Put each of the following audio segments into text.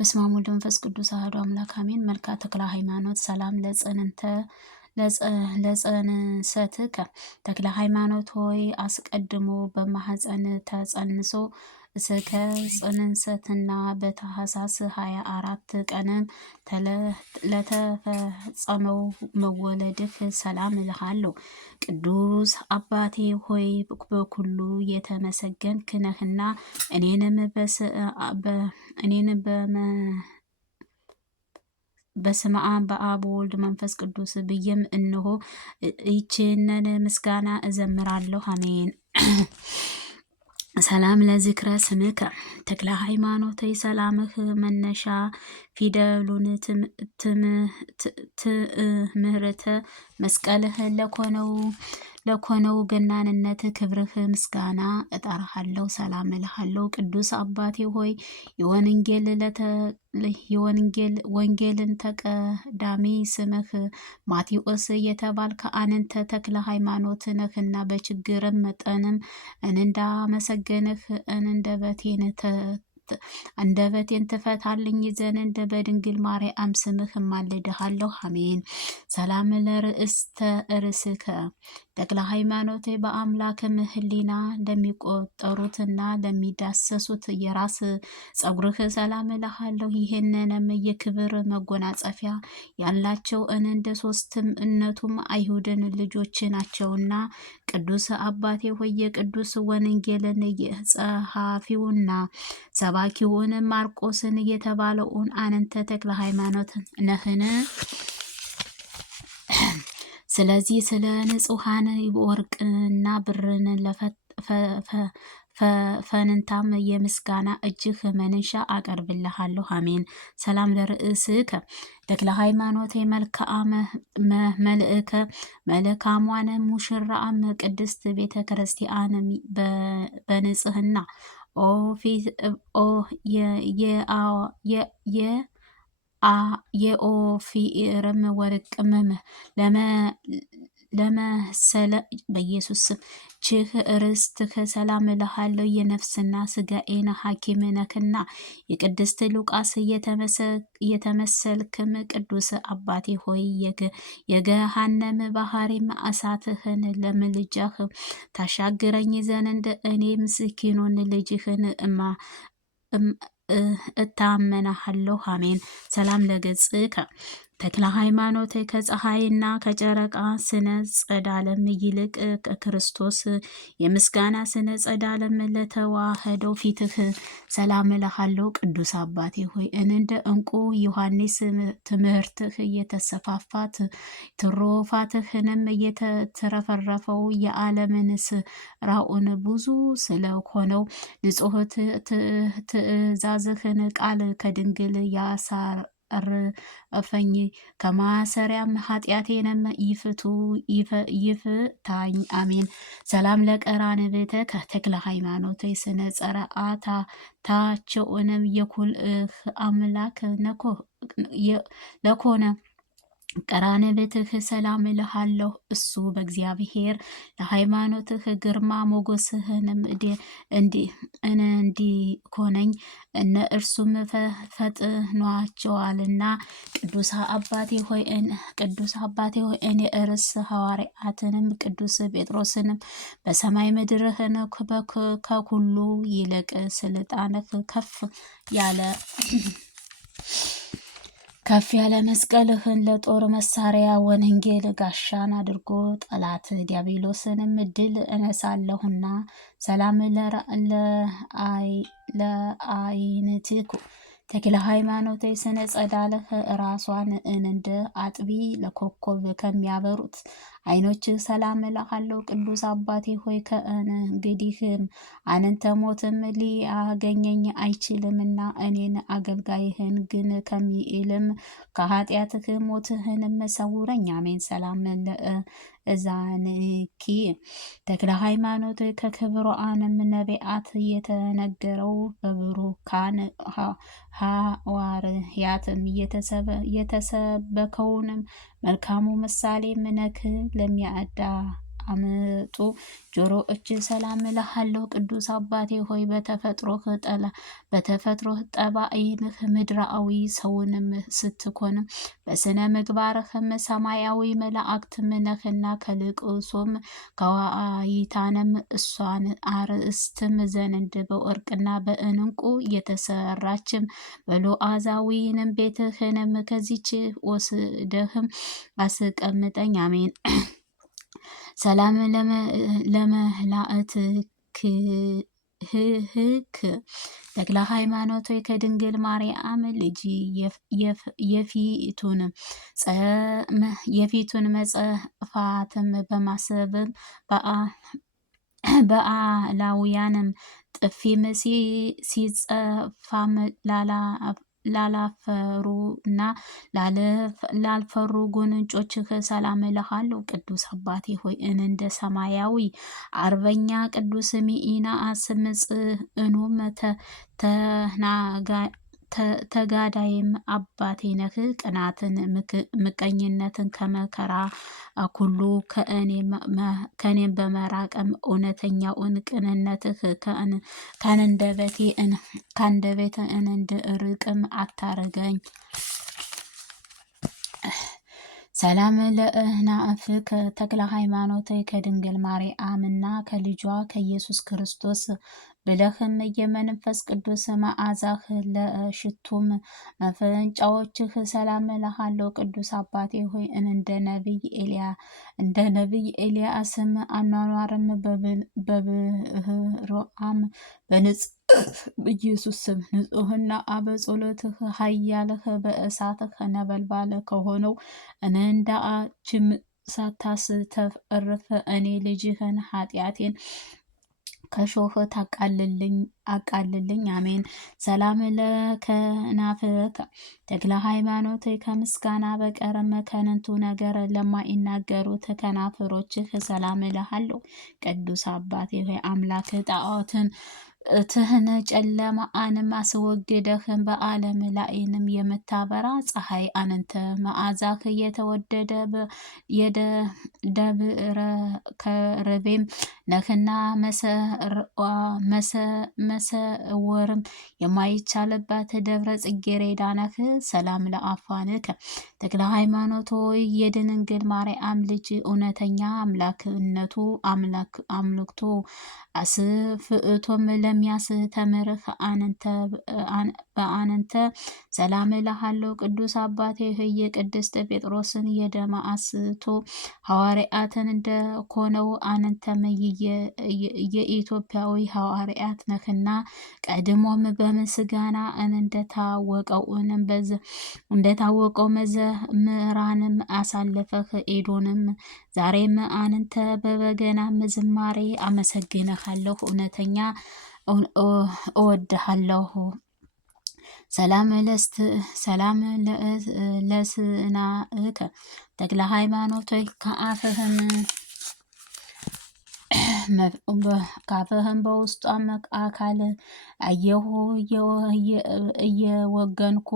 በስመ አብ ወወልድ ወመንፈስ ቅዱስ አሐዱ አምላክ አሜን። መልክዓ ተክለ ሃይማኖት ሰላም ለጽንሰትከ ተክለ ሃይማኖት ሆይ አስቀድሞ በማኅፀን ተጸንሶ እስከ ጽንሰትና በታኅሳስ 24 ቀንም ለተፈጸመው መወለድህ ሰላም እልሃለሁ። ቅዱስ አባቴ ሆይ በኩሉ የተመሰገንክ ነህና እኔንም በስመ አብ በአብ ወልድ መንፈስ ቅዱስ ብዬም እነሆ ይህችንን ምስጋና እዘምራለሁ። አሜን። ሰላም ለዝክረ ስምከ ተክለ ሃይማኖት ሰላምህ መነሻ ፊደሉን ትምህርተ መስቀልህ ለኮነው ገናንነት ክብርህ ምስጋና እጠራሃለሁ፣ ሰላም እልሃለሁ። ቅዱስ አባቴ ሆይ ወንጌልን ተቀዳሚ ስምህ ማቴዎስ የተባልከ አንተ ተክለ ሃይማኖት ነህና በችግርም መጠንም እንዳመሰገንህ አንደበቴን ትፈታልኝ ዘንድ በድንግል ማርያም ስምህ እማልድሃለሁ። አሜን። ሰላም ለርእስተ ርእስከ ተክለ ሃይማኖት በአምላክም ሕሊና ለሚቆጠሩትና ለሚዳሰሱት የራስ ጸጉርህ ሰላም እልሃለሁ። ይህንንም የክብር መጎናጸፊያ ያላቸው እንደ ሦስትም እነቱም አይሁድን ልጆች ናቸውና ቅዱስ አባቴ ሆይ የቅዱስ ወንጌልን ጸሐፊውና ሰባኪውን ማርቆስን የተባለውን አንተ ተክለ ሃይማኖት ነህን? ስለዚህ ስለ ንጹሐን ወርቅና ብርን ፈንታም የምስጋና እጅህ መንሻ አቀርብልሃለሁ። አሜን። ሰላም ለርእስከ ተክለ ሃይማኖት መልካሟን ሙሽራም ቅድስት ቤተ ክርስቲያን በንጽህና የኦፊርም ወርቅምም ለመሰለ በኢየሱስ ስም ችህ ርስትህ ሰላም እልሃለሁ። የነፍስና ስጋኤን ሐኪም ነክና የቅድስት ሉቃስ የተመሰልክም ቅዱስ አባቴ ሆይ የገሃነም ባህሪም እሳትህን ለምልጃህ ታሻግረኝ ዘንድ እኔ ምስኪኑን ልጅህን እታመናሃለሁ። አሜን። ሰላም ለገጽከ ተክለ ሃይማኖት ከፀሐይና ከጨረቃ ስነ ጸዳለም ይልቅ ክርስቶስ የምስጋና ስነ ጸዳለም ለተዋህደው ፊትህ ሰላም እልሃለሁ። ቅዱስ አባቴ ሆይ እንደ እንቁ ዮሐንስ ትምህርትህ የተሰፋፋት ትሩፋትህንም የተትረፈረፈው የዓለምን ስራውን ብዙ ስለሆነው ንጹሕ ትእዛዝህን ቃል ከድንግል ያሳርፈኝ ከማሰሪያም ኃጢአቴንም ይፍታኝ። አሜን። ሰላም ለቀራንብትከ ተክለ ሃይማኖት ስነ ጸርዓታቸውንም የኩልህ አምላክ ለኮነ ቀራንብትህ ሰላም እልሃለሁ። እሱ በእግዚአብሔር ለሃይማኖትህ ግርማ ሞገስህንም እንዲኮነኝ እነርሱም ፈጥኗቸዋልና ቅዱስ አባቴ ሆይ እኔ እርስ ሐዋርያትንም ቅዱስ ጴጥሮስንም በሰማይ ምድርህን ከሁሉ ይልቅ ስልጣንህ ከፍ ያለ መስቀልህን ለጦር መሳሪያ ወንጌል ጋሻን አድርጎ ጠላት ዲያብሎስንም ድል እነሳለሁና ሰላም ለአይንትኩ ተክለ ሃይማኖት ስነ ጸዳልህ ራሷን እንደ አጥቢ ለኮከብ ከሚያበሩት አይኖች ሰላም እልሃለሁ። ቅዱስ አባቴ ሆይ ከእንግዲህም አንተ ሞትም ሊያገኘኝ አይችልምና እኔን አገልጋይህን ግን ከሚልም ከኃጢአትህ ሞትህንም ሰውረኝ። አሜን። ሰላም እዛንኪ ተክለ ሃይማኖት ከክብሯንም ነቢያት የተነገረው በብሩካን ሐዋርያትም የተሰበከውንም መልካሙ ምሳሌ ምነክ ለአምጡ ጆሮዎች ሰላም እልሃለሁ። ቅዱስ አባቴ ሆይ በተፈጥሮህ ጠባይንህ ምድራዊ ሰውንም ስትኮንም በስነ ምግባርህም ሰማያዊ መላእክትም ነህና ከልቅሶም ከዋይታንም እሷን አርእስትም ዘንድ በወርቅና በእንቁ የተሰራችም በሎአዛዊንም ቤትህንም ከዚች ወስደህም አስቀምጠኝ። አሜን። ሰላም ለመላእክትህ ተክለ ሃይማኖት ሆይ ከድንግል ማርያም ልጅ የፊቱን መጽፋትም በማሰብም በአላውያንም ጥፊም ሲጸፋም ላላፈሩና ላልፈሩ ጉንጮችህ ሰላም እልሃለሁ። ቅዱስ አባቴ ሆይ እንደ ሰማያዊ አርበኛ ቅዱስ ሚኢናስ ጽኑዕ ተጋዳይም አባቴ ነህ። ቅናትን ምቀኝነትን ከመከራ ሁሉ ከእኔም በመራቅም እውነተኛውን ቅንነትህ ከአንደበቴ እንድርቅም አታርገኝ። ሰላም ለእናፍከ ተክለ ሃይማኖት ከድንግል ማርያምና ከልጇ ከኢየሱስ ክርስቶስ ብለህም የመንፈስ ቅዱስ መዓዛህ ለሽቱም መፈንጫዎችህ ሰላም እልሃለሁ። ቅዱስ አባቴ ሆይ እንደ ነቢይ ኤልያስም አኗኗርም በብርሃም በንጽህ በኢየሱስ ስም ንጹህና አበጾሎትህ ኃያልህ በእሳትህ ነበልባል ከሆነው እንዳችም ሳታስተርፍ እኔ ልጅህን ኃጢአቴን ከሾህ አቃልልኝ። አሜን። ሰላም ለከናፍርከ ተክለ ሃይማኖት ከምስጋና በቀርም ከንቱ ነገር ለማይናገሩት ከናፍሮችህ ሰላም እልሃለሁ። ቅዱስ አባቴ ሆይ አምላክ ጣዖትን ትህነ ጨለማንም አስወግደህም በዓለም ላይንም የምታበራ ፀሐይ አንተ መዓዛህ የተወደደ ደብረ ከርቤም ነህና መሰወርም የማይቻልባት ደብረ ጽጌረዳ ነህ። ሰላም ለአፋንከ ተክለ ሃይማኖት ሆይ የድንግል ማርያም ልጅ እውነተኛ አምላክነቱ አምልክቶ አስፍእቶም ለሚያስተምርህ በአንተ ሰላም እልሃለሁ። ቅዱስ አባቴ ሆይ የቅድስት ጴጥሮስን የደማስቆ ሐዋርያትን እንደኮነው አንተም የኢትዮጵያዊ ሐዋርያት ነህና ቀድሞም በምስጋና እንደታወቀው መዘምራንም አሳልፈህ ኤዶንም ዛሬም አንተ በበገናም ዝማሬ አመሰግንሃለሁ። እውነተኛ እወድሃለሁ። ሰላም ለስናእከ ተክለ ሃይማኖት ካፍህም በውስጧም አካል አየሁ እየወገንኩ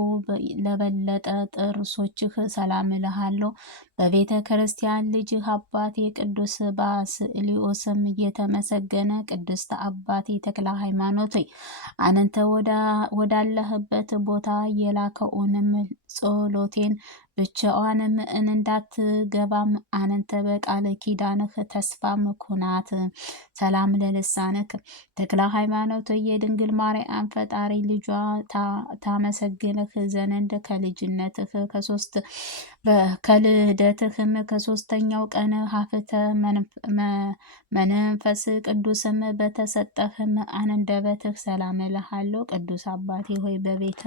ለበለጠ ጥርሶችህ ሰላም እልሃለሁ። በቤተ ክርስቲያን ልጅህ አባቴ ቅዱስ ባስልዮስም እየተመሰገነ ቅድስት አባቴ ተክለ ሃይማኖት አንተ ወዳለህበት ቦታ የላከውንም ጸሎቴን ብቻዋንም እንዳትገባም አንተ በቃል ኪዳንህ ተስፋም ኩናት። ሰላም ለልሳንክ ተክለ ሃይማኖት የድንግል ማርያም ፈጣሪ ልጇ ታመሰግንህ ዘንድ ከልጅነትህ ከልደትህም ከሶስተኛው ቀን ሀፍተ መንፈስ ቅዱስም በተሰጠህም አንደበትህ ሰላም እልሃለሁ። ቅዱስ አባቴ ሆይ በቤተ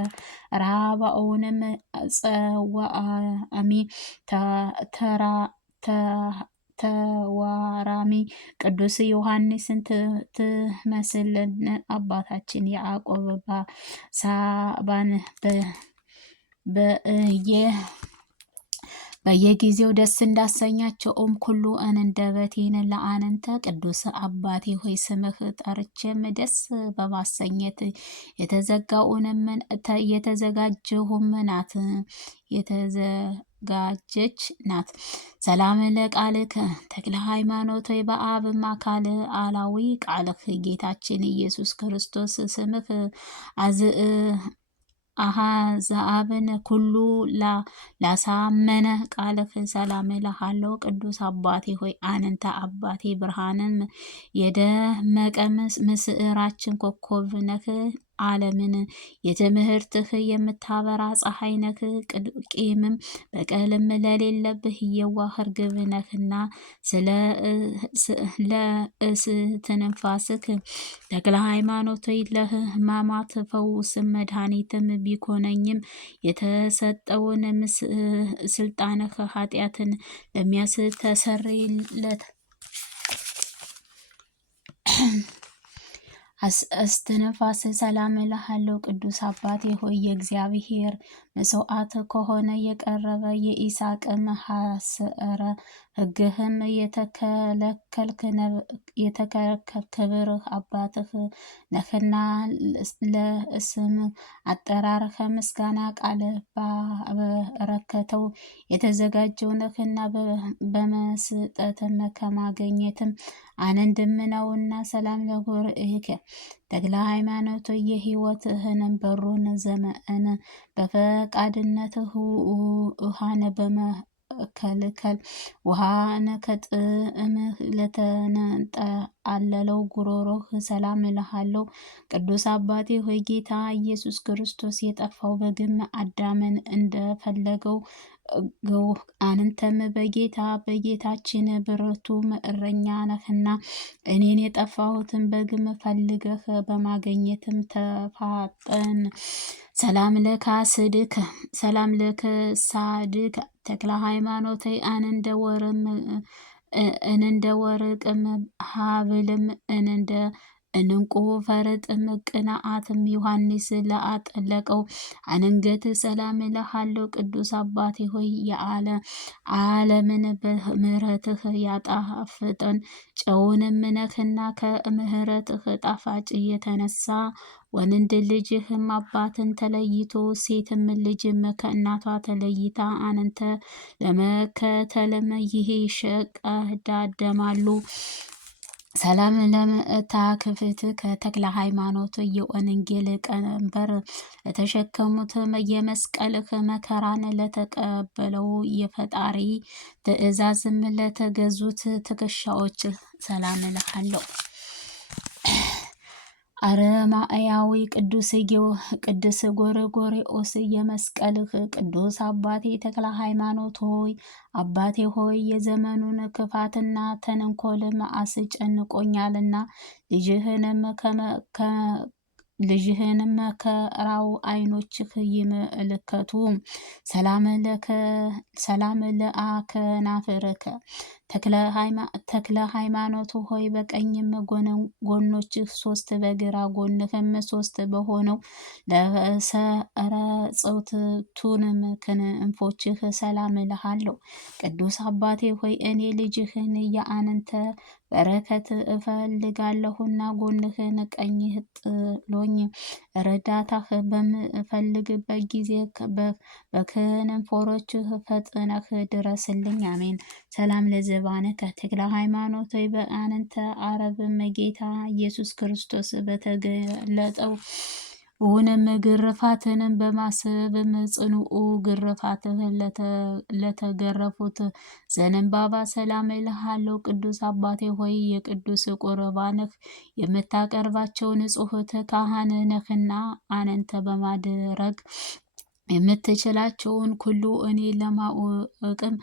ራባውንም ጸዋአሚ ተዋራሚ ቅዱስ ዮሐንስን ትመስልን አባታችን ያዕቆብ ሳባን በየጊዜው ደስ እንዳሰኛቸውም ኩሉ አንደበቴን ለአንተ ቅዱስ አባቴ ሆይ ስምህ ጠርቼም ደስ በማሰኘት የተዘጋጀሁም ናት የተዘጋጀች ናት። ሰላም ለቃልከ ተክለ ሃይማኖት በአብም አካል አላዊ ቃልህ ጌታችን ኢየሱስ ክርስቶስ ስምህ አሕዛብን ኩሉ ላሳመነ ቃልህ ሰላም እልሃለሁ። ቅዱስ አባቴ ሆይ አንተ አባቴ ብርሃንም የደመቀ ምስዕራችን ኮከብ ነህ። ዓለምን የትምህርትህ የምታበራ ፀሐይ ነህ። ቂምም በቀልም ለሌለብህ የዋህ ርግብ ነህና ለእስትንፋስክ ተክለ ሃይማኖት ለሕማማት ፈውስ መድኃኒትም ቢኮነኝም የተሰጠውን ስልጣንህ ኃጢአትን ለሚያስተሰርይለት እስትንፋስ ሰላም እልሃለሁ። ቅዱስ አባቴ ሆይ የእግዚአብሔር መስዋዕት ከሆነ የቀረበ የይስሐቅ ሐሰረ ሕግህም የተከለከልክ አባትህ ነህና ለስም አጠራርህ ምስጋና ቃል ባበረከተው የተዘጋጀው ነህና በመስጠትም ከማገኘትም አንድም ነውና። ሰላም ለጉርኢከ ተክለ ሃይማኖት የሕይወትህን በሩን ዘመን በፈቃድነትህ ውሃን በመከልከል ውሃን ከጥምህ ለተንጠለለው ጉሮሮህ ሰላም እልሃለሁ። ቅዱስ አባቴ ሆይ ጌታ ኢየሱስ ክርስቶስ የጠፋው በግም አዳምን እንደፈለገው አንተም በጌታችን ብርቱ እረኛ ነህና እኔን የጠፋሁትን በግም ፈልገህ በማገኘትም ተፋጠን። ሰላም ለከሳድከ ተክለ ሃይማኖት እንደ ወርቅም ሀብልም እንደ እንቁ ፈርጥም ቅንዓትም ዮሐንስ ለአጠለቀው አንገት ሰላም እልሃለሁ። ቅዱስ አባቴ ሆይ ዓለምን በምህረትህ ያጣፍጠን ጨውንም ነህና ከምሕረትህ ጣፋጭ የተነሳ ወንድ ልጅህም አባትን ተለይቶ ሴትም ልጅም ከእናቷ ተለይታ አንተ ለመከተልም ይሽቀዳደማሉ። ሰላም ለምእታክፍት ከተክለ ሃይማኖት የወንጌል ቀንበር ለተሸከሙት የመስቀልህ መከራን ለተቀበለው የፈጣሪ ትእዛዝም ለተገዙት ትከሻዎች ሰላም እልሃለሁ። አረማእያዊ ቅዱስ ጎርጎርዮስ የመስቀልህ ቅዱስ አባቴ ተክለ ሃይማኖት ሆይ አባቴ ሆይ የዘመኑን ክፋትና ተንኮልም አስጨንቆኛልና ልጅህንም መከራው ዓይኖችህ ይመልከቱ። ሰላም ለአከናፍርከ ተክለ ሃይማኖት ሆይ በቀኝም ጎኖችህ ሶስት በግራ ጎንህም ሶስት በሆነው ለሰረጸቱንም ክንፎችህ ሰላም እልሃለሁ። ቅዱስ አባቴ ሆይ እኔ ልጅህን የአንተ በረከት እፈልጋለሁና ጎንህን ቀኝህ ጥሎኝ ረዳታህ በምፈልግበት ጊዜ በክንፎሮችህ ፈጥነህ ድረስልኝ። አሜን። ሰላም ለዘባንከ ተክለ ሃይማኖት በአንተ አረብም ጌታ ኢየሱስ ክርስቶስ በተገለጠው ውንም ግርፋትንም በማሰብም ጽኑኡ ግርፋትህ ለተገረፉት ዘንባባ ሰላም እልሃለሁ። ቅዱስ አባቴ ሆይ የቅዱስ ቁርባንህ የምታቀርባቸው ንጹሕት ካህን ነህና አንተ በማድረግ የምትችላቸውን ሁሉ እኔ ለማወቅም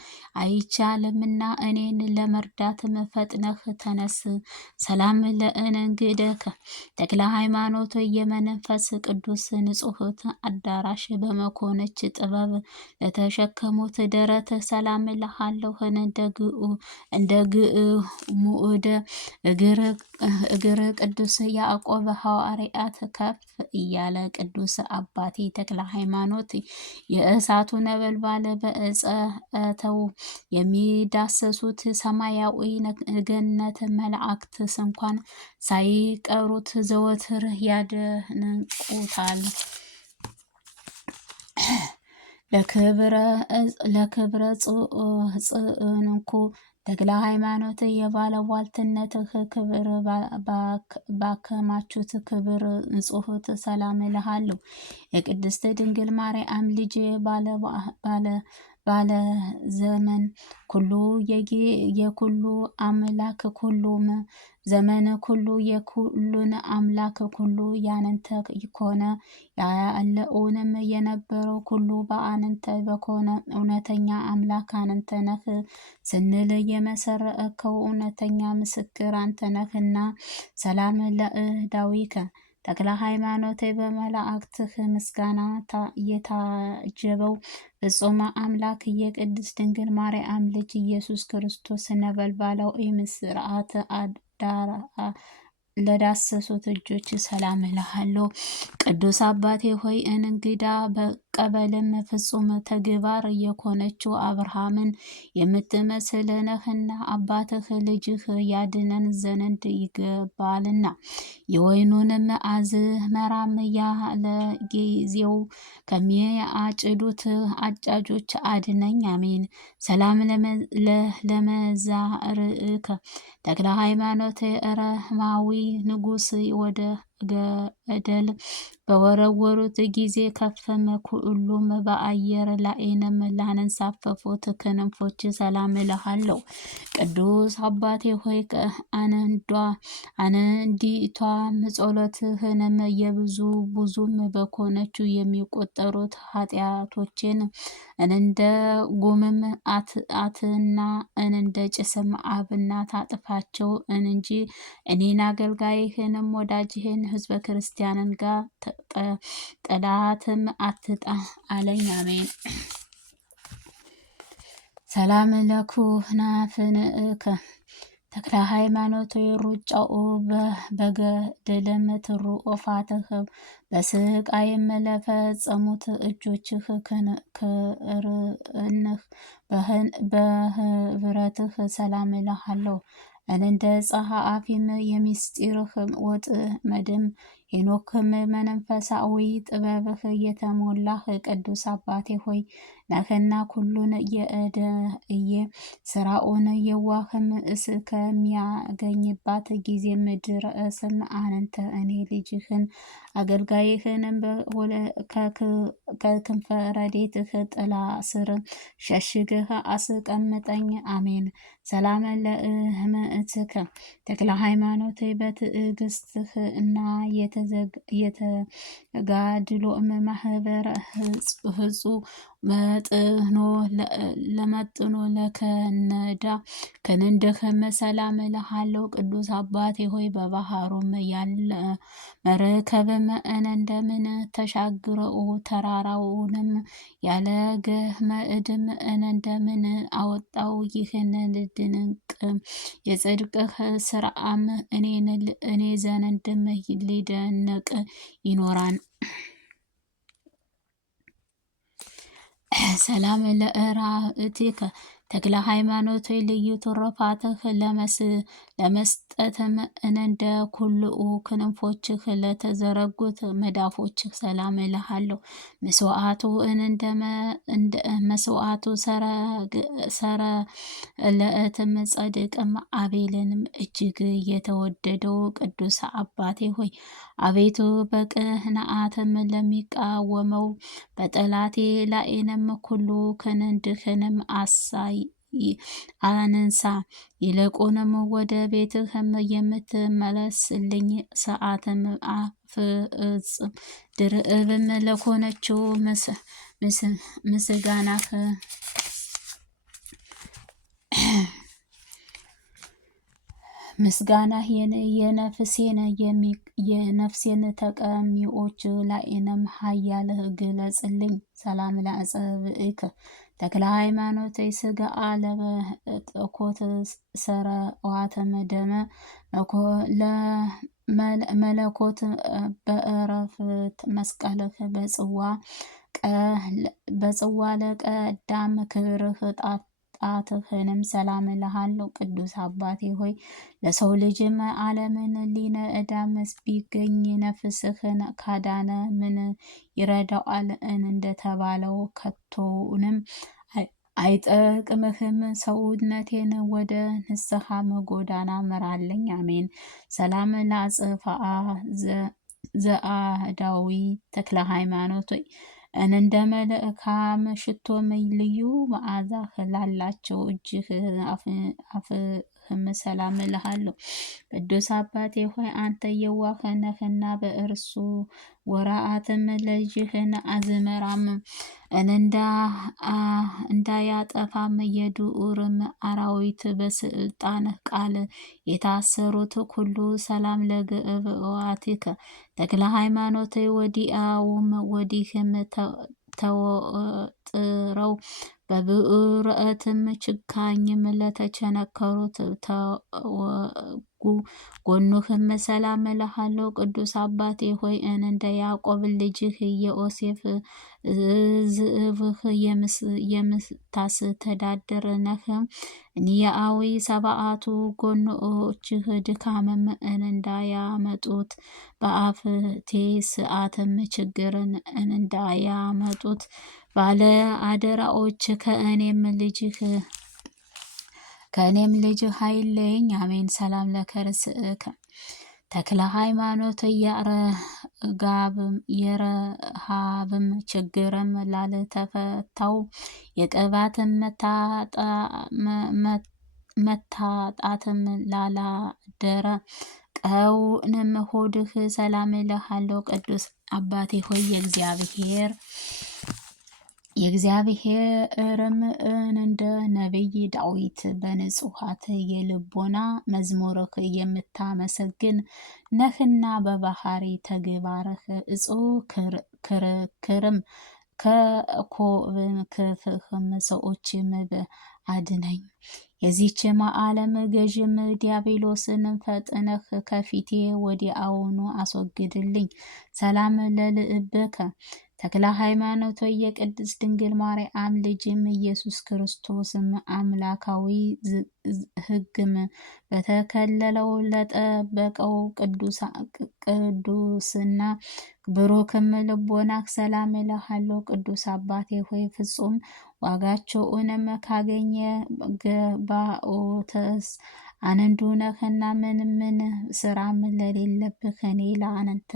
አይቻልምና እኔን ለመርዳትም ፈጥነህ ተነስ። ሰላም ለእንግደከ ተክለ ሃይማኖት የመንፈስ ቅዱስ ንጹሕት አዳራሽ በመኮነች ጥበብ ለተሸከሙት ደረት ሰላም እልሃለሁ። እንደ ግሙዕደ እግር ቅዱስ ያዕቆብ ሐዋርያት ከፍ እያለ ቅዱስ አባቴ ተክለ ሃይማኖት ሃይማኖት የእሳቱ ነበልባል በዕፀተው የሚዳሰሱት ሰማያዊ ገነት መላእክት እንኳን ሳይቀሩት ዘወትር ያደንቁታል። ለክብረ ጽንኩ ተክለ ሃይማኖት የባለሟልትነትህ ክብር ባከማቹት ክብር ንጹሕት ሰላም እልሃለሁ። የቅድስት ድንግል ማርያም ልጅ ባለ ዘመን ኩሉ የኩሉ አምላክ ኩሉም ዘመን ኩሉ የኩሉን አምላክ ኩሉ ያንንተ ይኮነ ያለውንም የነበረው ኩሉ በአንንተ በኮነ እውነተኛ አምላክ አንንተ ነህ ስንል የመሰረከው እውነተኛ ምስክር አንተ ነህና። ሰላም ለእዳዊከ ተክለ ሃይማኖት በመላእክትህ ምስጋና የታጀበው ፍጹም አምላክ የቅድስት ድንግል ማርያም ልጅ ኢየሱስ ክርስቶስ ነበልባላዊ ምስርዓት ለዳሰሱት እጆች ሰላም እልሃለሁ። ቅዱስ አባቴ ሆይ እንግዳ በቀበልም ፍጹም ተግባር የኮነችው አብርሃምን የምትመስል ነህና አባትህ ልጅህ ያድነን ዘንድ ይገባልና የወይኑንም አዝመራም ያለ ጊዜው ከሚያጭዱት አጫጆች አድነኝ። አሜን። ሰላም ለመዛርዕከ ተክለ ሃይማኖት ረህማዊ ንጉሥ ወደ ገደል በወረወሩት ጊዜ ከፈም ሁሉም በአየር ላይንም ላነሳፈፉት ክንፎች ሰላም እልሃለሁ። ቅዱስ አባቴ ሆይ አንዲቷ ጸሎትህንም ብዙም በኮነችው የሚቆጠሩት ኃጢአቶቼን እንደ ጉምም አትና እንደ ጭስም አብና ታጥፋቸው እንጂ እኔን አገልጋይህንም ወዳጅህን ህዝበ ክርስቲያንን ጋር ጠላትም አትጣ አለኝ። አሜን። ሰላም ለኩናፍንከ ተክለ ሃይማኖት ሩጫው በገድልም ትሩፋትህ በስቃይም ለፈጸሙት እጆችህ ክርንህ በህብረትህ ሰላም እልሃለሁ። እንደ ጸሐፊም የሚስጢርህ ወጥመድም ሄኖክም መንፈሳዊ ጥበብህ የተሞላህ ቅዱስ አባቴ ሆይ ነህና ኩሉን የእደየ ስራውን የዋህም እስከሚያገኝባት ጊዜ ምድር እስም አንተ እኔ ልጅህን አገልጋይህንም ከክንፈ ረድኤትህ ጥላ ስር ሸሽግህ አስቀምጠኝ። አሜን። ሰላም ለእህምእትከ ተክለ ሃይማኖት በትዕግስትህ እና የተጋድሎም ማህበር ህጹ ለመጥኖ ለከነዳ ከነንደኸመ ሰላም እልሃለሁ። ቅዱስ አባቴ ሆይ በባህሩም ያለ መርከብም እንደምን ተሻግረው ተራራውንም ያለ ገመድም እንደምን አወጣው። ይህን ድንቅ የጽድቅህ ስራም እኔ ዘንድም ሊደነቅ ይኖራል። ሰላም ለእራእቲከ ተክለ ሃይማኖት ልዩ ትሩፋትህ ለመስጠትም እንደ ኩልኡ ክንፎችህ ለተዘረጉት መዳፎችህ ሰላም እልሃለሁ። መስዋዕቱ እንደ መስዋዕቱ ሰረ ለእትም ጸድቅም አቤልንም እጅግ የተወደደው ቅዱስ አባቴ ሆይ አቤቱ በቅንዓትም ለሚቃወመው በጠላቴ ላይንም ኩሉ ክንድህንም አንንሳ። ይልቁንም ወደ ቤትህም የምትመለስልኝ ሰዓትም ፍጽም ድርብም ለኮነችው ምስጋናህ ምስጋናህ የነፍሴን ተቀሚዎች ላይንም ኃያልህ ግለጽልኝ። ሰላም ለአጸብእከ ተክለ ሃይማኖት ስጋ ለበጠኮት ሰረዋተመ ደመ መለኮት በእረፍት መስቀልህ በጽዋ በጽዋ ለቀዳም ክብርህ ጣትህንም ሰላም እልሃለሁ። ቅዱስ አባቴ ሆይ ለሰው ልጅም ዓለምን ሊነዳም ቢገኝ ነፍስህን ካዳነ ምን ይረዳዋል እንደተባለው ከቶውንም አይጠቅምህም። ሰውነቴን ወደ ንስሐም ጎዳና ምራልኝ። አሜን። ሰላም ለአጽፋአ ዘአዳዊ ተክለ ሃይማኖት እንደ መልካም ሽቶም ልዩ መዓዛ ላላቸው እጅህ አፍህም ሰላም እልሃለሁ። ቅዱስ አባቴ ሆይ አንተ የዋህ ነህና በእርሱ ወራአትም ልጅህን አዝመራም እንዳያጠፋም የዱርም አራዊት በስልጣንህ ቃል የታሰሩት ሁሉ ሰላም ለግብዋቲከ ተክለ ሃይማኖት ወዲያውም ወዲህም ተወጥረው በብርዕትም ችካኝም ለተቸነከሩት ተወጉ። ጎኑህም ሰላም እልሃለሁ። ቅዱስ አባቴ ሆይ እንደ ያዕቆብ ልጅህ የዮሴፍ ዝእብህ የምታስተዳድር ነህ። ኒያዊ ሰብአቱ ጎኖችህ ድካምም እንዳያመጡት በአፍቴ ስዓትም ችግርን እንዳያመጡት ባለ አደራዎች ከእኔም ልጅህ አይለየኝ። አሜን። ሰላም ለከርስእከ ተክለ ሃይማኖት የረሃብም ችግርም ላልተፈታው የቅባትም መታጣትም ላላደረ ቀውንም ሆድህ ሰላም እልሃለሁ። ቅዱስ አባቴ ሆይ የእግዚአብሔርም እንደ ነቢይ ዳዊት በንጹሐት የልቦና መዝሙርህ የምታመሰግን ነህና በባህሪ ተግባርህ እጹብ ክርክርም ከኮብም ክፍህም ሰዎችም አድነኝ። የዚችም ዓለም ገዥም ዲያብሎስን ፈጥነህ ከፊቴ ወዲያውኑ አስወግድልኝ። ሰላም ለልብከ ተክለ ሃይማኖት የቅድስት ድንግል ማርያም ልጅም ኢየሱስ ክርስቶስም አምላካዊ ሕግም በተከለለው ለጠበቀው ቅዱስና ብሩክም ልቦናክ ሰላም እልሃለሁ። ቅዱስ አባቴ ሆይ ፍጹም ዋጋቸውንም ካገኘ ገባኦተስ አንዱ ነህና ምን ስራም ለሌለብህ እኔ ለአንተ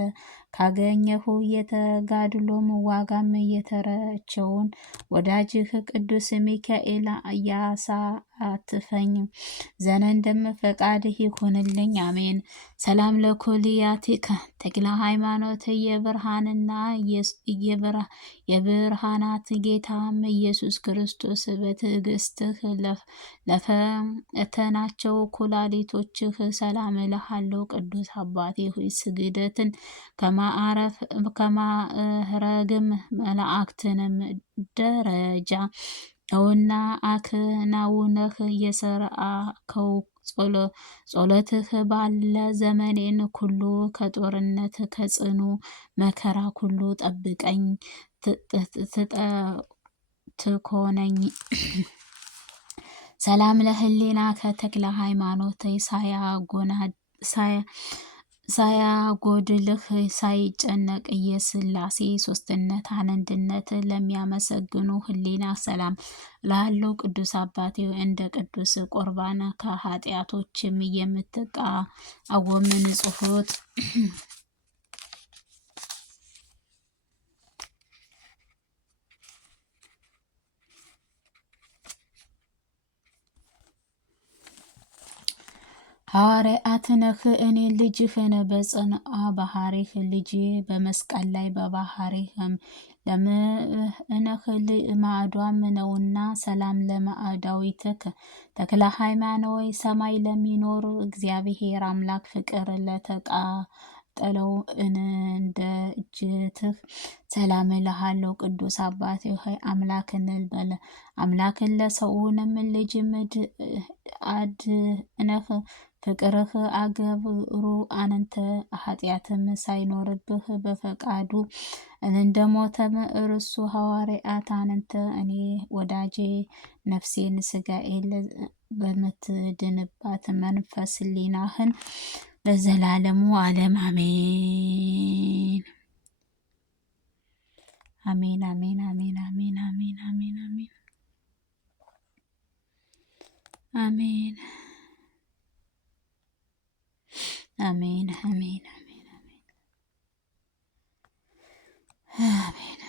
ካገኘሁ የተጋድሎም ዋጋም የተረቸውን ወዳጅህ ቅዱስ ሚካኤል ያሳትፈኝ ዘንድም ፈቃድህ ይሁንልኝ። አሜን። ሰላም ለኩልያቲከ ተክለ ሃይማኖት የብርሃንና የብርሃናት ጌታም ኢየሱስ ክርስቶስ በትዕግስትህ ለፈተናቸው ኩላሊቶችህ ሰላም እልሃለሁ። ቅዱስ አባቴ ሆይ ስግደትን ከማዕረግም መላእክትንም ደረጃ ነውና አክናውነህ የሰራከው ጸሎትህ ባለ ዘመኔን ኩሉ ከጦርነት ከጽኑ መከራ ኩሉ ጠብቀኝ ትኮነኝ። ሰላም ለህሊና ከተክለ ሃይማኖት ሳያጎድልህ ሳይጨነቅ የስላሴ ሶስትነት አንድነት ለሚያመሰግኑ ህሊና ሰላም ላለው ቅዱስ አባቴ እንደ ቅዱስ ቁርባን ከኃጢአቶችም የምትቃወም ንጹሕት ሐዋርያት ነህ። እኔ ልጅህን በጽንዓ ባህሪህ ልጅ በመስቀል ላይ በባህሪህም ለምእነህ ማዕዷም ነውና ሰላም ለማዕዳዊትክ ተክለ ሃይማኖት ሰማይ ለሚኖር እግዚአብሔር አምላክ ፍቅር ለተቃጠለው እንደ እጅትህ ሰላም እልሃለሁ። ቅዱስ አባቴ ሆይ አምላክን ለሰውንም ልጅ አድነህ ፍቅርህ አገብሩ አንተ ኃጢአትም ሳይኖርብህ በፈቃዱ እንደሞተም እርሱ ሐዋርያት አንተ እኔ ወዳጄ ነፍሴን ስጋኤን በምትድንባት መንፈስ ሊናህን ለዘላለሙ ዓለም አሜን። አሜን አሜን አሜን አሜን አሜን አሜን አሜን አሜን አሜን አሜን አሜን አሜን